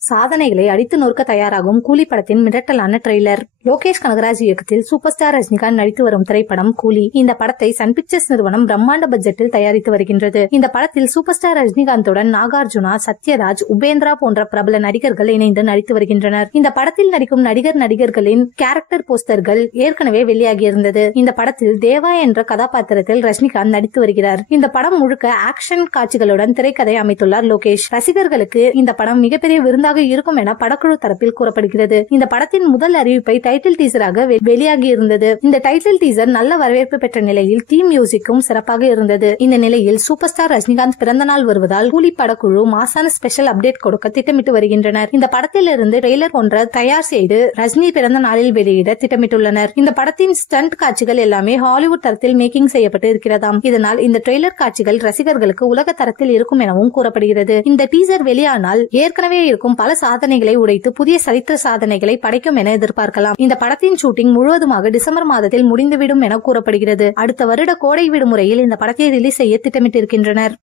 சாதனைகளை அடித்து நொறுக்க தயாராகும் கூலி படத்தின் மிரட்டலான ட்ரெய்லர். லோகேஷ் கனகராஜ் இயக்கத்தில் சூப்பர் ஸ்டார் ரஜினிகாந்த் நடித்து வரும் திரைப்படம் கூலி. இந்த படத்தை சன் பிக்சர்ஸ் நிறுவனம் பிரம்மாண்ட பட்ஜெட்டில் தயாரித்து வருகின்றது. இந்த படத்தில் சூப்பர் ஸ்டார் ரஜினிகாந்துடன் நாகார்ஜுனா, சத்யராஜ், உபேந்திரா போன்ற பிரபல நடிகர்கள் இணைந்து நடித்து வருகின்றனர். இந்த படத்தில் நடிக்கும் நடிகர்களின் கேரக்டர் போஸ்டர்கள் ஏற்கனவே வெளியாகியிருந்தது. இந்த படத்தில் தேவா என்ற கதாபாத்திரத்தில் ரஜினிகாந்த் நடித்து வருகிறார். இந்த படம் முழுக்க ஆக்ஷன் காட்சிகளுடன் திரைக்கதை அமைத்துள்ளார் லோகேஷ். ரசிகர்களுக்கு இந்த படம் மிகப்பெரிய விருந்தாக இருக்கும் என படக்குழு தரப்பில் கூறப்படுகிறது. இந்த படத்தின் முதல் அறிவிப்பை டைட்டில் டீசராக வெளியாகி இருந்தது. இந்த டைட்டில் டீசர் நல்ல வரவேற்பு பெற்ற நிலையில் தீம் மியூசிக்கும் சிறப்பாக இருந்தது. இந்த நிலையில் சூப்பர் ஸ்டார் ரஜினிகாந்த் பிறந்த நாள் வருவதால் கூலி படக்குழு மாசான ஸ்பெஷல் அப்டேட் கொடுக்க திட்டமிட்டு வருகின்றனர். இந்த படத்திலிருந்து ட்ரெய்லர் ஒன்றை தயார் செய்து ரஜினி பிறந்த நாளில் வெளியிட திட்டமிட்டுள்ளனர். இந்த படத்தின் ஸ்டண்ட் காட்சிகள் எல்லாமே ஹாலிவுட் தரத்தில் மேக்கிங் செய்யப்பட்டு இருக்கிறதாம். இதனால் இந்த ட்ரெய்லர் காட்சிகள் ரசிகர்களுக்கு உலக தரத்தில் இருக்கும் எனவும் கூறப்படுகிறது. இந்த டீசர் வெளியானால் ஏற்கனவே இருக்கும் பல சாதனைகளை உடைத்து புதிய சரித்திர சாதனைகளை படைக்கும் என எதிர்பார்க்கலாம். இந்த படத்தின் ஷூட்டிங் முழுவதுமாக டிசம்பர் மாதத்தில் முடிந்துவிடும் என கூறப்படுகிறது. அடுத்த வருட கோடை விடுமுறையில் இந்த படத்தை ரிலீஸ் செய்ய திட்டமிட்டிருக்கின்றனர்.